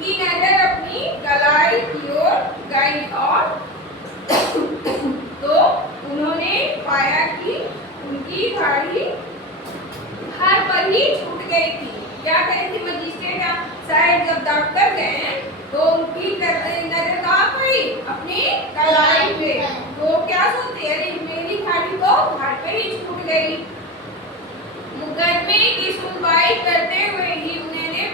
उनकी नजर अपनी कलाई की ओर गई और तो उन्होंने पाया कि उनकी घड़ी घर पर ही छूट गई थी। क्या करी थी मजिस्ट्रेट साहब जब दफ्तर गए तो उनकी नजर कहाँ पड़ी? अपनी कलाई पे। तो क्या सोचते, अरे मेरी घड़ी तो घर पे ही छूट गई। मुकदमे की सुनवाई करते हुए ही उन्होंने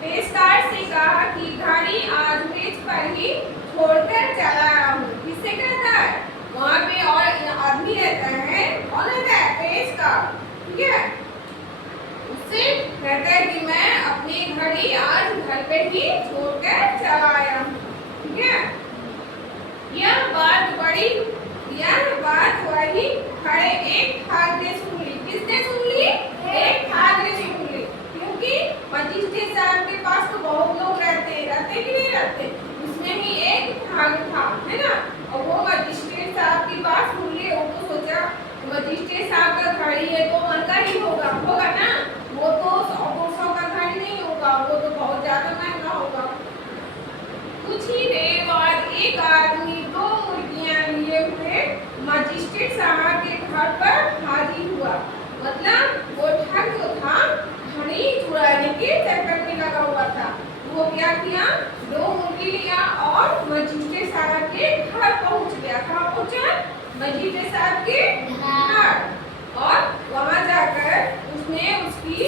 पेशकार से कहा कि घड़ी आज मेज पर ही छोड़कर चला आया हूँ। किससे कहता है? वहाँ पे और आदमी रहता है, कौन रहता है? पेशकार, ठीक है। उससे कहता है कि मैं अपनी घड़ी आज घर पे ही छोड़कर चला आया हूँ, ठीक है। यह बात वही खड़े एक ठाक ने सुन ली। किसने सुन ली? एक ठाक ने सुन ली। क्योंकि मजिस्ट्रेट साहब के पास तो बहुत लोग रहते कि नहीं रहते, उसमें ही एक ठाक था, है ना। और वो मजिस्ट्रेट साहब की बात सुन ली। वो तो सोचा मजिस्ट्रेट साहब का घड़ी है तो महंगा ही होगा ना। वो तो 100-200 का घड़ी नहीं होगा, वो तो बहुत ज्यादा महंगा होगा। कुछ ही देर बाद एक आदमी 2 मुर्गियां लिए हुए मजिस्ट्रेट साहब के घर पर हाजिर हुआ। मतलब वो ठग जो था घड़ी चुराने के चक्कर में लगा हुआ था। वो क्या किया? 2 मुर्गी लिया और मजिस्ट्रेट साहब के घर पहुंच गया। कहाँ पहुंचा? मजिस्ट्रेट साहब के घर। और वहां जाकर उसने उसकी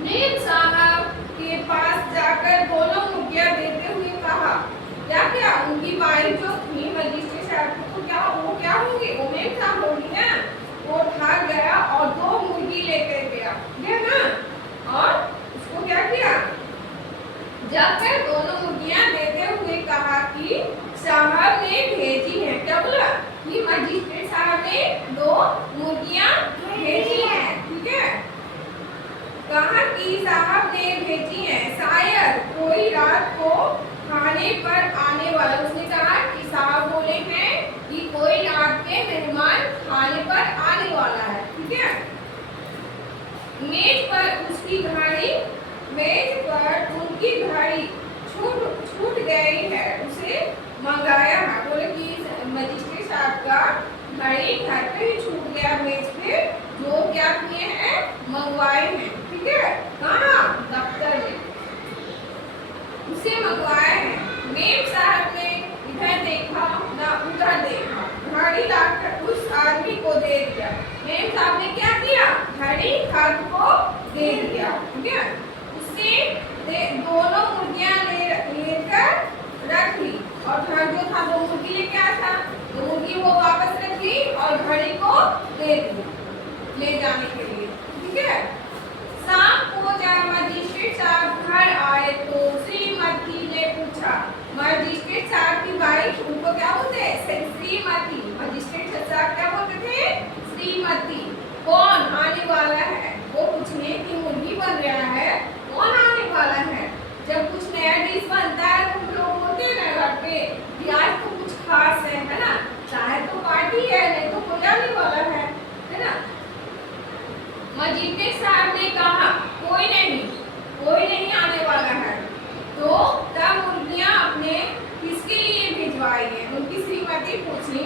मेम साहब के पास जाकर दोनों मुर्गियां देते हुए कहा, क्या उनकी वाइफ जो थी मजिस्ट्रेट साहब को वो क्या होंगी? वो मेम साहब होगी ना। वो भाग गया और 2 मुर्गी लेकर गया ना। और उसको क्या किया? जाकर दोनों मुर्गियां देते हुए कहा कि साहब ने भेजी है। क्या बोला? कि मजिस्ट्रेट साहब ने 2 मुर्गियां भेजी है, ठीक है। कहा कि साहब ने भेजी है, शायद कोई रात को खाने पर आने वाला। उसने कहा कि साहब बोले हैं कि कोई रात के मेहमान खाने पर आने वाला है, ठीक है। मेज पर उनकी घड़ी छूट गई है, उसे मंगाया है। बोले कि मजिस्ट्रेट साहब का घड़ी घर पे ही छूट गया मेज पे, जो क्या किए हैं? मंगवाए हैं, ठीक है। कहाँ? दफ्तर में उसे मंगवाए हैं। मेम साहब ने इधर देखा ना उधर देखा, घड़ी लाकर उस आदमी को दे दिया। मेम साहब ने क्या किया? घड़ी खर्च को दे दिया, ठीक है। उससे दोनों मुर्गियां लेकर रख ली और घर जो था 2 मुर्गी लेके आया था, 2 मुर्गी वो वापस रख ली और घड़ी को दे दी ले जाने के लिए, ठीक है। शाम को जब मजिस्ट्रेट साहब घर आए तो श्रीमती ने पूछा। मजिस्ट्रेट साहब की वाइफ, उनको क्या बोलते हैं? श्रीमती। मजिस्ट्रेट साहब क्या बोलते थे? श्रीमती। कौन आने वाला है? वो पूछने की मुर्गी बन रहा है, कौन आने वाला है? जब कुछ नया डिश बनता है तो लोग बोलते हैं ना घर पे कि आज तो कुछ खास है ना। चाहे तो पार्टी है, नहीं तो कोई आने वाला है ना। मजिस्ट्रेट साहब ने कहा कोई नहीं आने वाला है। तो तब मुर्गियां अपने किसके लिए भिजवाई है? उनकी श्रीमती पूछी,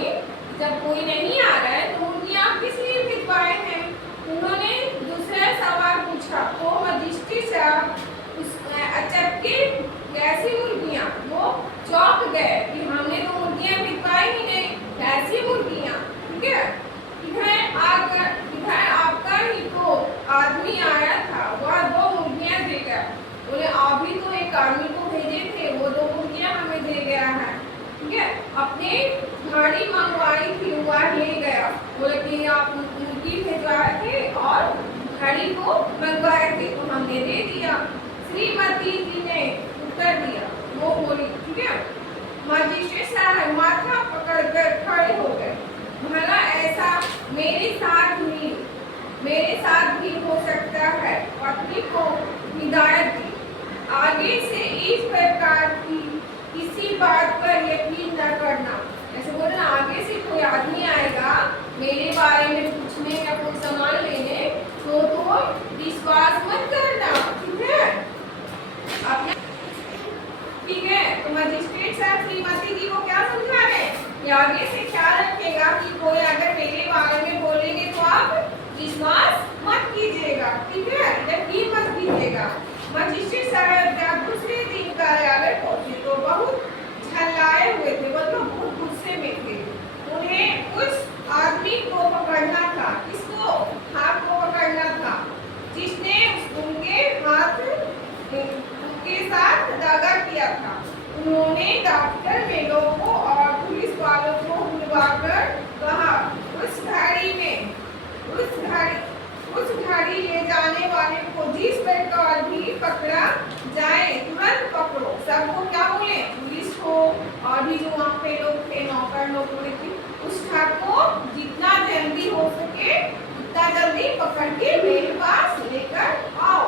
जब कोई नहीं आ रहा है तो मुर्गियां किस लिए भिजवाए हैं? उन्होंने दूसरा सवाल पूछा तो मजिस्ट्रेट साहब अचक्के कैसी मुर्गियां? वो चौंक गए कि हमने तो मुर्गियां भिजवाई ही नहीं, कैसी मुर्गियां, ठीक है। इधर आपका ही तो आदमी आया था, वह 2 मुर्गियां दे गया। बोले अभी तो एक आदमी को भेजे थे, वो 2 मुर्गियां हमें दे गया है, ठीक है। अपने घड़ी मंगवाई थी वह ले गया। बोले कि आप मुर्गी भिजवाए थे और घड़ी को मंगवाए थे तो हमने दे दिया। श्रीमती जी ने उत्तर दिया। वो बोली, ठीक है। मजिस्ट्रेट साहब माथा पकड़कर खड़े हो गए। भला ऐसा मेरे साथ भी हो सकता है? पत्नी को हिदायत दी, आगे से इस प्रकार की किसी बात पर यकीन न करना। ऐसे बोले ना, आगे से कोई आदमी आएगा मेरे बारे में पूछने या कोई सामान लेने तो विश्वास मत करना, ठीक है। अपने तो मजिस्ट्रेट साहब श्रीमती जी को क्या समझा रहे हैं कि आगे से ख्याल रखेगा कि कोई अगर मेरे बारे में बोलेंगे तो आप विश्वास मत कीजिएगा, ठीक है, यकीन मत कीजिएगा। मजिस्ट्रेट साहब जब दूसरे दिन कार्यालय पहुंचे तो बहुत झल्लाए हुए थे, मतलब बहुत गुस्से में थे। उन्हें उस आदमी को पकड़ना था। किसको? हाथ को पकड़ना था जिसने उनके हाथ के साथ दागा किया था। उन्होंने डॉक्टर मेलो को और पुलिस वालों को बुलवाकर कहा, उस गाड़ी ले जाने वाले को जिस प्रकार भी पकड़ा जाए तुरंत पकड़ो। सबको क्या बोले? पुलिस को और भी जो वहाँ पे लोग थे, नौकर लोग थे, उस ठाक को जितना जल्दी हो सके उतना जल्दी पकड़ के मेरे पास लेकर आओ।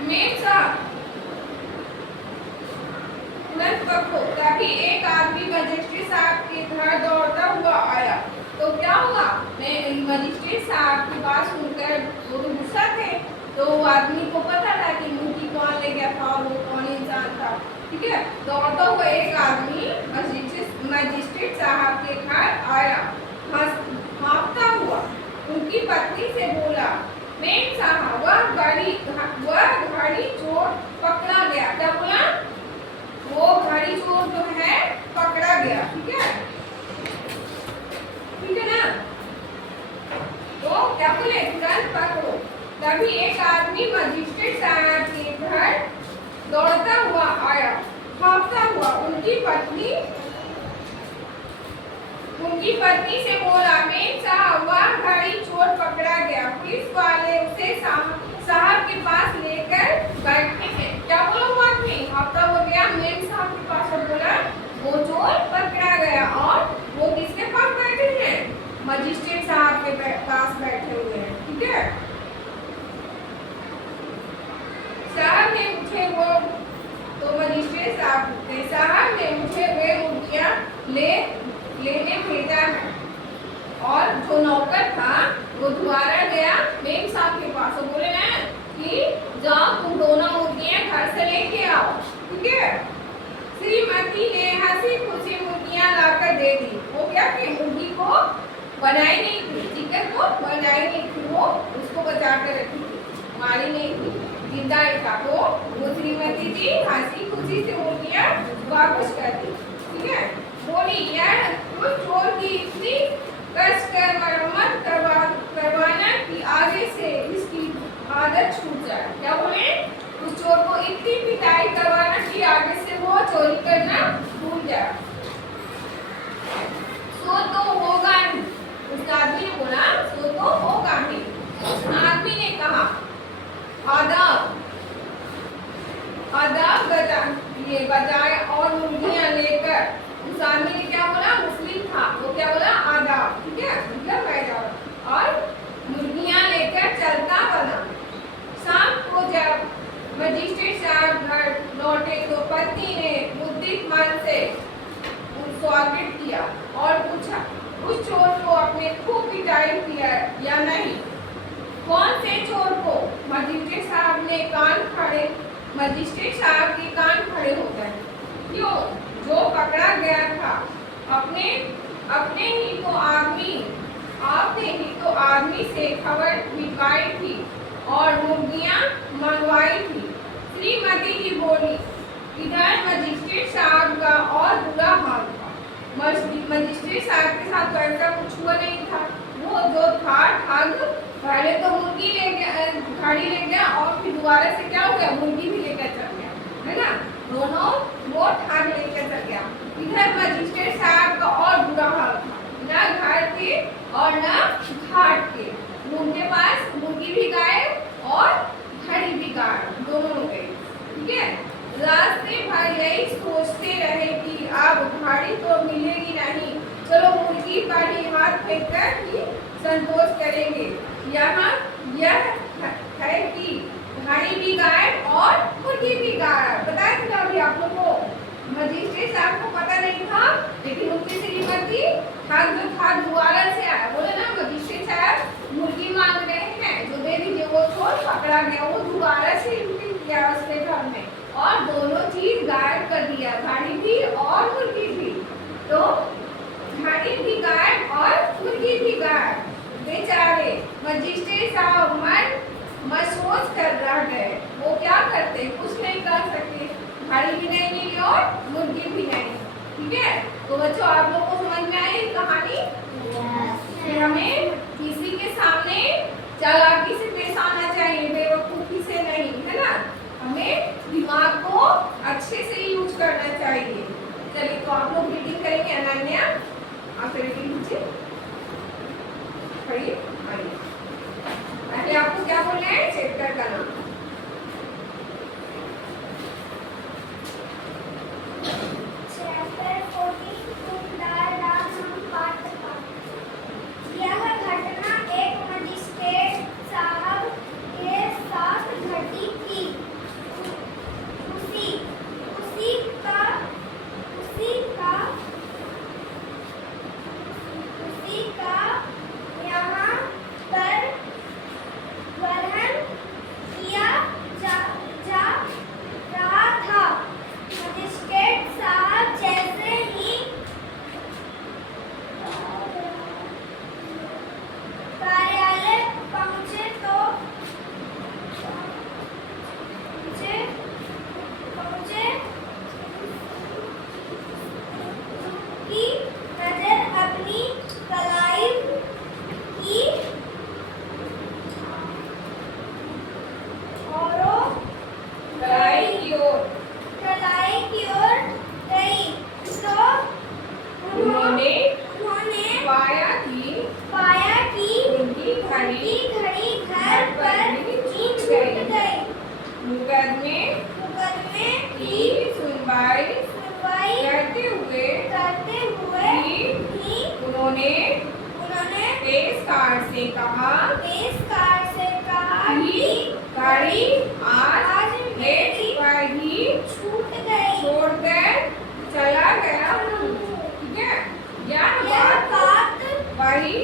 मेम साहब तुरंत पकड़ो। तभी एक आदमी मजिस्ट्रेट साहब के घर दौड़ता हुआ आया। तो क्या हुआ? मैं मजिस्ट्रेट साहब की बात सुनकर वो तो गुस्सा थे, तो वो आदमी को पता था कि मुर्गी कौन ले गया था और वो कौन इंसान था, ठीक है। दौड़ता हुआ एक आदमी मजिस्ट्रेट साहब के घर आया, हाँफता हुआ उनकी पत्नी से बोला, मेम साहब वह गाड़ी चोर पकड़ा गया। क्या बोला? वो गाड़ी चोर जो है पकड़ा गया, ठीक है ना। तो क्या बोले? तुरंत पकड़ो। तभी एक आदमी मजिस्ट्रेट साहब के घर दौड़ता हुआ आया, भागता हुआ उनकी पत्नी से बोला, मेम साहब वह गाड़ी चोर पकड़ा गया, पुलिस वाले उसे साहब के पास लेकर बैठे हैं। क्या बोला वो आदमी? भागता हुआ गया मेम साहब के पास और बोला वो चोर पकड़ा गया। और वो किसके पास बैठे हैं? मजिस्ट्रेट साहब के पास बैठे हुए हैं, ठीक है। साहब ने मुझे वो तो मजिस्ट्रेट साहब ने मुझे वे मुर्गियां लेने भेजा है। और जो नौकर था वो दोबारा गया मेम साहब के पास और बोले ना कि जाओ तुम दोनों मुर्गियां घर से लेके आओ, ठीक है। श्रीमती ने हंसी खुशी मुर्गियां लाकर दे दी। वो क्या कि मुर्गी को बनाई नहीं थी, चिकन को बनाई नहीं थी, वो उसको बचा कर रखी थी, मारी नहीं थी, जिंदा ही था। तो वो श्रीमती जी हंसी खुशी से मुर्गियां वापस कर दी, ठीक है। बोली यार उस चोर की इतनी कसकर मरम्मत करवाना कि आगे से इसकी आदत छूट जाए। क्या बोले? उस चोर को इतनी पिटाई करवाना कि आगे से वो चोरी करना भूल जाए। सो तो होगा नहीं। उस आदमी ने बोला सो तो होगा नहीं। उस आदमी ने कहा आदाब बजाए और मुर्गियां लेकर। उस आदमी ने क्या बोला? मुस्लिम था, वो क्या बोला? आदाब, ठीक है, मतलब बैठा और मुर्गियां लेकर चलता बना। शाम को जब मजिस्ट्रेट साहब घर लौटे तो पत्नी ने मुद्रित मन से स्वागत किया और पूछा, उस चोर को आपने खूब पिटाई किया या नहीं? कौन से चोर को? मजिस्ट्रेट साहब के कान खड़े हो गए। क्यों? जो पकड़ा गया था आपने ही तो आदमी से खबर भिजवाई थी और मुर्गियां मंगवाई थी। श्रीमती जी बोली। इधर मजिस्ट्रेट साहब का और बुरा हाल था। मजिस्ट्रेट साहब के साथ तो ऐसा कुछ हुआ नहीं था। वो जो था ठग, पहले तो मुर्गी ले गया, गाड़ी ले गया और फिर दोबारा से क्या हो गया, मुर्गी भी लेकर चल गया, है ना। दोनों वो ठग लेकर चल गया। इधर मजिस्ट्रेट साहब का और बुरा हाल था, ना घर के और ना घाट के। उनके पास मुर्गी भी गायब और घड़ी भी गायब, दोनों हो गए, ठीक है। रास्ते भर यही सोचते रहे कि अब घड़ी तो मिलेगी नहीं, चलो मुर्गी पर ही हाथ फेंक कर ही संतोष करेंगे। यहाँ यह है कि घड़ी भी गायब और मुर्गी भी गायब। बताया था अभी आप लोगों को। मजिस्ट्रेट साहब को पता नहीं था, लेकिन उनकी श्रीमती ठग जो था दोबारा से आया। बोले ना मजिस्ट्रेट साहब मुर्गी मांग रहे हैं, जो दे दीजिए। वो चोर पकड़ा गया, वो दोबारा से एंट्री किया उसके घर में और दोनों चीज तो घड़ी भी गायब और मुर्गी भी गायब। बेचारे मजिस्ट्रेट साहब मन सोच कर रह गए। वो क्या करते, कुछ नहीं कर सकते, घड़ी भी नहीं मिली और मुर्गी भी नहीं। ठीक है, तो बच्चों आप लोग को समझ में आई कहानी? फिर हमें किसी के सामने चालाकी से पेश आना चाहिए, बेवकूफी से नहीं, है ना। हमें दिमाग को अच्छे से यूज करना चाहिए। चलिए तो आप लोग रीडिंग करेंगे। अनन्या आप रीडिंग कीजिए, पढ़िए, आइए। पहले आपको क्या बोलना है, चैप्टर का नाम। चैप्टर 14 टूटदार डाक हम पाठ यह घटना एक मजिस्ट्रेट साहब के साथ घटी थी। उसी का यहाँ पर वर्णन किया जा रहा था। मजिस्ट्रेट साहब जैसे ही कार्यालय पहुंचे की नजर अपनी कलाई की कलाई की ओर गई तो उन्होंने पाया कि उनकी घड़ी घर पर छूट गई। मुकदमे की सुनवाई करते हुए ही उन्होंने पेशकार से कहा कि गाड़ी आज मेज पर ही छोड़कर चला गया हूँ। ठीक है, यह बात वही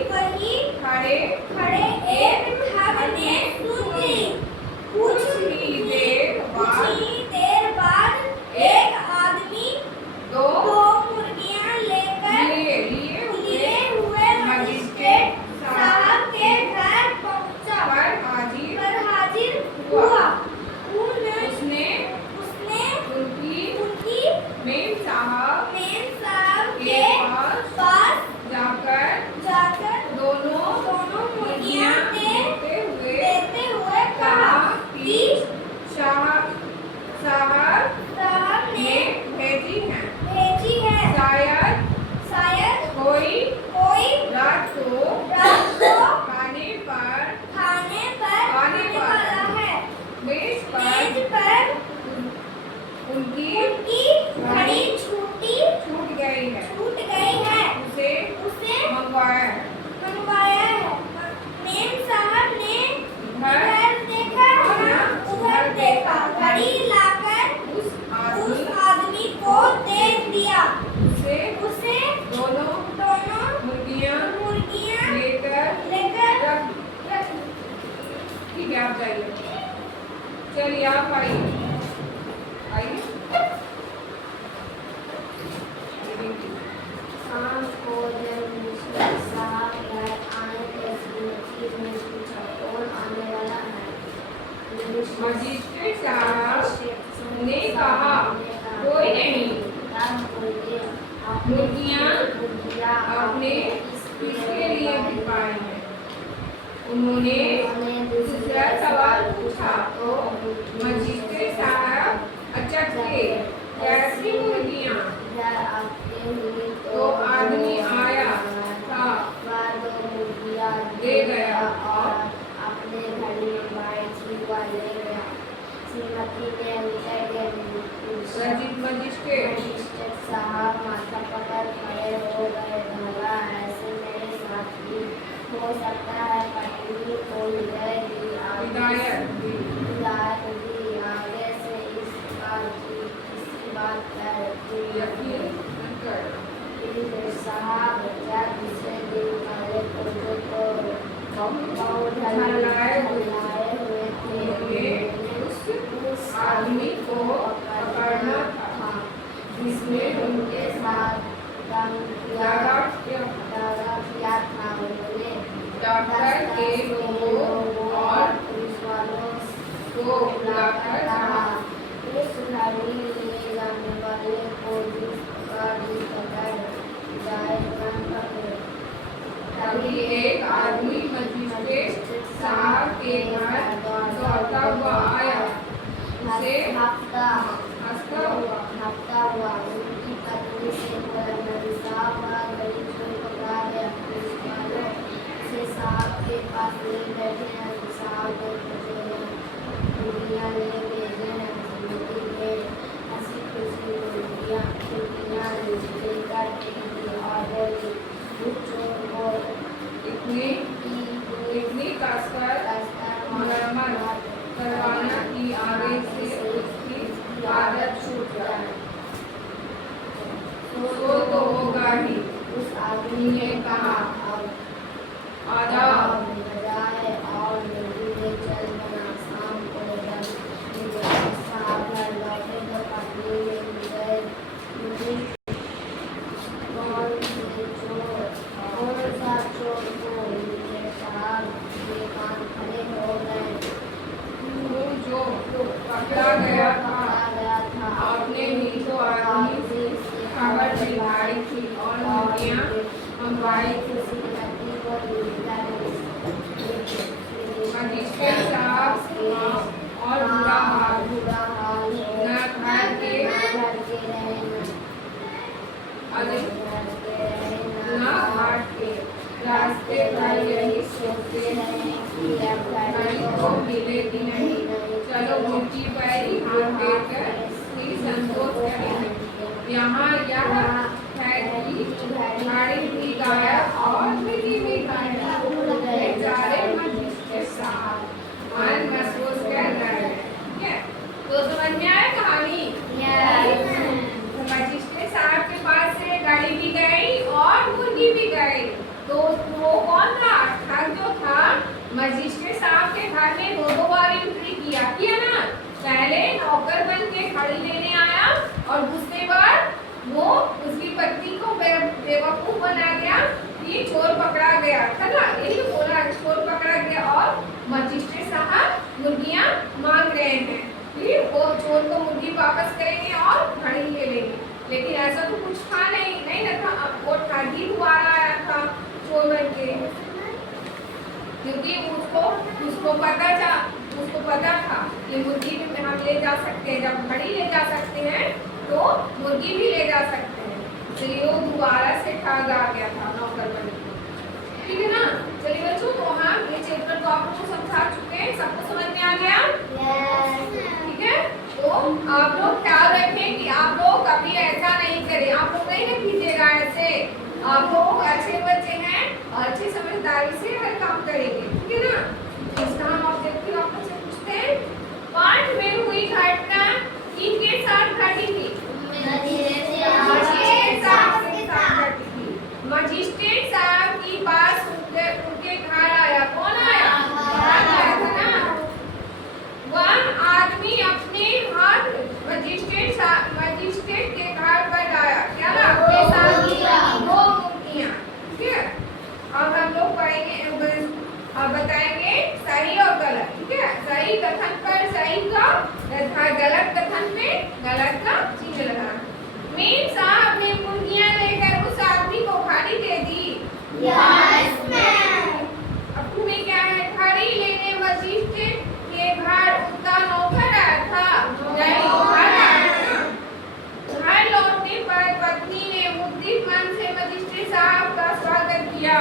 खड़े एक ठग ने सुन ली। कुछ ही देर बाद एक आदमी दो मुर्गियां लिए हुए मजिस्ट्रेट साहब के घर पहुंचा पर हाजिर हुआ। उसने उनकी मेम साहब के पास जाकर दोनों मुर्गियां देते हुए कहा कि साहब ने भेजी है। शायद कोई रात को खाने पर वाला है। मेज पर उनकी घड़ी छूट गई है। उसे मंगवाया है। मेम साहब ने उधर देखा, घड़ी लाकर उस आदमी को दे दिया। उसे दोनों मुर्गियां लेकर रख। ठीक है, आप जाइए। चलिए आप आइए। शाम को जब मजिस्ट्रेट साहब घर आए तो श्रीमती ने पूछा, कौन आने वाला है? मजिस्ट्रेट साहब ने कहा, कोई नहीं। मुर्गियां आपने किसके लिए भिजवाई हैं? उन्होंने दूसरा सवाल पूछा तो मजिस्ट्रेट साहब अचक गए। कैसी मुर्गियां? तो आदमी आया था, दे गया और अपने घड़ी में छिपा ले गया। श्रीमती ने मजिस्ट्रेट साहब माथा पकड़ खड़े हो गए। भला ऐसे मेरे साथ भी हो सकता है? पत्नी को हिदायत दी। आगे से इस बात पर यकीन कर। साहब क्या दूसरे दिन काले कोटे को लाए हुए थे। उस आदमी को पकड़ना था जिसने उनके साथ दादा किया था उन्होंने डॉक्टर के लोगों और पुलिस वालों को बुलाकर कहा इस गाड़ी ले जाने वाले को जिस गाड़ी पकड़ जाए न पकड़े। तभी एक आदमी मजिस्ट्रेट साहब के घर दौड़ता हुआ आया। उसे हफ्ता हंसता हुआ उनकी पत्नी से बोला, नबी साहब गाड़ी चोर पकड़ा गया। पुलिस वालों से साहब के पास ले बैठे हैं। साहब को मुर्गियाँ ले भेजे हैं। मुर्गी में हंसी खुशी मुर्गियाँ लेकर टेकी और बोली, उस चोर को इतनी कसकर मरम्मत करवाना कि आगे से उसकी आदत छूट जाए। तो होगा ही। उस आदमी ने कहा, आदाब। बजाए और मुर्गी ले चल बना। शाम को जब साहब घर लौटे तो पत्नी ने मुझे कौन सा चोर को मुझे साहब के कान खड़े हो गए। जो पकड़ा गया था था आपने ही तो आदमी से खबर दिलवाई थी और मुर्गियाँ मंगवाई थी। मजिस्ट्रेट साहब और बुरा हाल न घर के न घाट के रास्ते पर यही सोचते हैं कि अब गाड़ी तो मिलेगी नहीं। चलो मुर्गी पैरी हाथ देकर ही संतोष करेंगे। यहाँ यह है कि गाड़ी भी गायब और मुर्गी भी गायब। बेचारे मजिस्ट्रेट साहब मन महसूस कर रहे हैं। ठीक है, तो समझ में आया कहानी? तो मजिस्ट्रेट साहब के पास से गाड़ी भी गई और मुर्गी भी गई। तो वो कौन था? ठग जो था मजिस्ट्रेट साहब के घर में दो बार एंट्री किया ना। पहले नौकर बन के खड़ी लेने आया और दूसरी बार वो उसकी पत्नी को बेवकूफ बना गया कि चोर पकड़ा गया था ना, यही बोला चोर पकड़ा गया। और मजिस्ट्रेट साहब मुर्गियाँ मांग रहे हैं कि वो चोर को मुर्गी वापस करेंगे और घड़ी ले लेंगे। लेकिन ऐसा तो कुछ था नहीं ना था। वो ठगी दोबारा आया था चोर बन के, क्योंकि उसको पता था कि मुर्गी भी हम ले जा सकते हैं। जब घड़ी ले जा सकते हैं तो मुर्गी भी ले जा सकते हैं। इसलिए वो दोबारा से ठग आ गया था नौकर बन के। ठीक है ना? चलिए बच्चों, तो हम ये चैप्टर को आप लोग को समझा चुके हैं। सबको समझ में आ गया? ठीक है, तो आप लोग ख्याल रखें कि आप लोग कभी ऐसा नहीं करें। आप लोग नहीं कीजिएगा ऐसे। आप लोग अच्छे बच्चे हैं और अच्छी समझदारी से हर काम करेंगे। ठीक है ना? इसका हम ऑब्जेक्टिव आप लोग से पूछते हैं। पाठ में हुई घटना किसके साथ घटी थी? मजिस्ट्रेट साहब के साथ घटी थी। मजिस्ट्रेट साहब की बात सुनकर उनके घर आया। कौन आया? आया था ना। वह आदमी अपने हाथ मजिस्ट्रेट के घर पर लाया। क्या ला? अपने साथ दो मुर्गियाँ। ठीक है, अब हम लोग पढ़ेंगे, बताएंगे सही और गलत। ठीक है, सही कथन पर सही का तथा गलत कथन में गलत का चिन्ह लगाना। मेम साहब ने मुर्गियाँ लेकर उस आदमी को घड़ी दे दी। अब तुम्हें क्या है? घड़ी लेने मजिस्ट्रेट के घर उसका नौकर आया था। घर लौटने पर पत्नी ने मुद्रित मन से मजिस्ट्रेट साहब का स्वागत किया।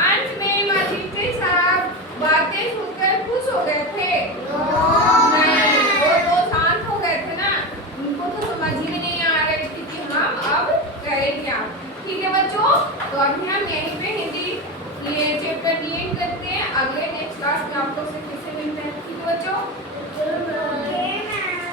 अंत में मजिस्ट्रेट साहब बातें सुनकर खुश हो गए थे। नहीं, वो तो शांत हो गए थे ना। उनको तो समझ ही नहीं आ रही थी कि हम अब करें क्या। ठीक है बच्चों, तो अभी हम यहीं पे हिंदी ये चैप्टर करते हैं। अगले नेक्स्ट क्लास में आप लोग से फिर से मिलते हैं। ठीक है बच्चों?